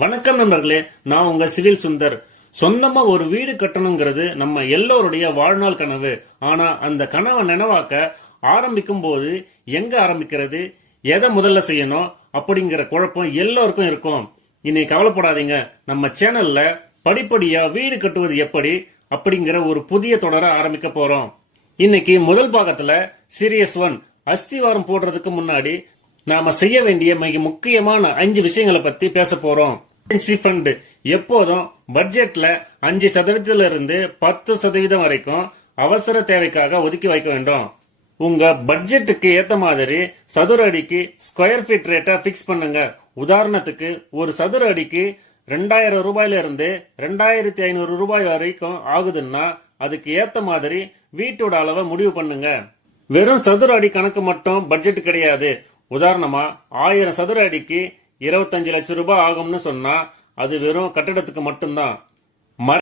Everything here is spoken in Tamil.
வணக்கம் நண்பர்களே, நான் உங்க சிவில் சுந்தர். சொந்தமா ஒரு வீடு கட்டணுங்கிறது நம்ம எல்லோருடைய வாழ்நாள் கனவு. ஆனா அந்த கனவை நினைவாக்க ஆரம்பிக்கும் போது எங்க ஆரம்பிக்கிறது, எதை முதல்ல செய்யணும் அப்படிங்கிற குழப்பம் எல்லோருக்கும் இருக்கும். இன்னைக்கு கவலைப்படாதீங்க, நம்ம சேனல்ல படிப்படியா வீடு கட்டுவது எப்படி அப்படிங்கிற ஒரு புதிய தொடரை ஆரம்பிக்க போறோம். இன்னைக்கு முதல் பாகத்துல சீரியஸ் 1 அஸ்திவாரம் போடுறதுக்கு முன்னாடி நாம செய்ய வேண்டிய மிக முக்கியமான 5 விஷயங்களை பத்தி பேச போறோம். ஃபண்ட் எப்போதும் பட்ஜெட்ல 5% இருந்து 10% வரைக்கும் அவசர தேவைக்காக ஒதுக்கி வைக்க வேண்டும். உங்க பட்ஜெட்டுக்கு ஏத்த மாதிரி சதுர அடிக்கு ஸ்கொயர் ஃபீட் ரேட்டை பிக்ஸ் பண்ணுங்க. உதாரணத்துக்கு ஒரு சதுர அடிக்கு 2000 ரூபாயில இருந்து 2500 ரூபாய் வரைக்கும் ஆகுதுன்னா அதுக்கு ஏத்த மாதிரி வீட்டோட அளவை முடிவு பண்ணுங்க. வெறும் சதுர அடி கணக்கு மட்டும் பட்ஜெட் கிடையாது. உதாரணமா 1000 சதுர அடிக்கு 25 லட்சம் ரூபாய் ஆகும்னு சொன்னா அது வெறும் கட்டடத்துக்கு மட்டும்தான்.